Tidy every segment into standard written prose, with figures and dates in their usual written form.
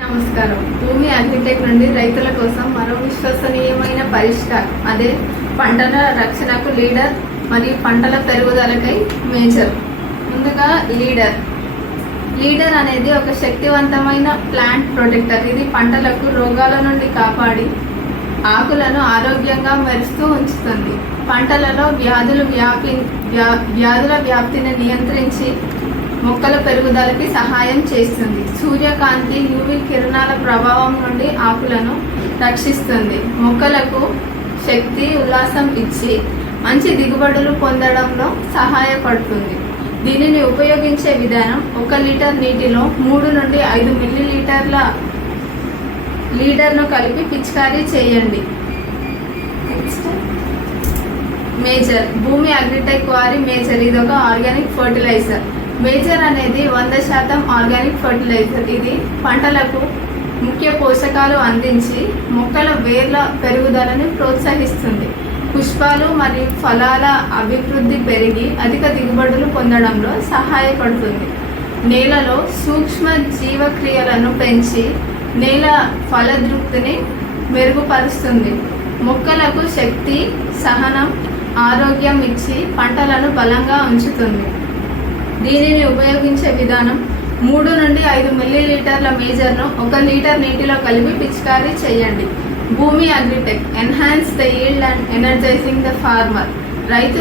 నమస్కారం. భూమి అగ్రిటెక్ నుండి రైతుల కోసం మరో విశ్వసనీయమైన పరిష్కారం, అదే పంటల రక్షణకు లీడర్ మరియు పంటల పెరుగుదలకై మేజర్. ముందుగా లీడర్ అనేది ఒక శక్తివంతమైన ప్లాంట్ ప్రొటెక్టర్. ఇది పంటలకు రోగాల నుండి కాపాడి ఆకులను ఆరోగ్యంగా మెరుస్తూ ఉంచుతుంది. పంటలలో వ్యాధుల వ్యాప్తిని నియంత్రించి మొక్కల పెరుగుదలకి సహాయం చేస్తుంది. సూర్యకాంతి, యూవి కిరణాల ప్రభావం నుండి ఆకులను రక్షిస్తుంది. మొక్కలకు శక్తి, ఉల్లాసం ఇచ్చి మంచి దిగుబడులు పొందడంలో సహాయపడుతుంది. దీనిని ఉపయోగించే విధానం: 1 లీటర్ నీటిలో 3 నుండి 5 మిల్లీలీటర్ల లీడర్ను కలిపి పిచికారీ చేయండి. మేజర్, భూమి అగ్రిటెక్ వారి మేజర్. ఇది ఒక ఆర్గానిక్ ఫర్టిలైజర్. మేజర్ అనేది 100% ఆర్గానిక్ ఫర్టిలైజర్. ఇది పంటలకు ముఖ్య పోషకాలు అందించి మొక్కల వేర్ల పెరుగుదలను ప్రోత్సహిస్తుంది. పుష్పాలు మరియు ఫలాల అభివృద్ధి పెరిగి అధిక దిగుబడులు పొందడంలో సహాయపడుతుంది. నేలలో సూక్ష్మ జీవక్రియలను పెంచి నేల ఫలదృప్తిని మెరుగుపరుస్తుంది. మొక్కలకు శక్తి, సహనం, ఆరోగ్యం ఇచ్చి పంటలను బలంగా ఉంచుతుంది. దీనిని ఉపయోగించే విధానం: 3 నుండి 5 మిల్లీలీటర్ల మేజర్ను 1 లీటర్ నీటిలో కలిపి పిచికారీ చేయండి. Bhoomi Agritech, enhance the yield and energising the farmer. రైతు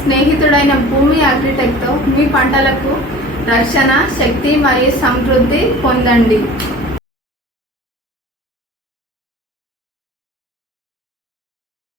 స్నేహితుడైన భూమి అగ్రిటెక్తో మీ పంటలకు రక్షణ, శక్తి మరియు సమృద్ధి పొందండి.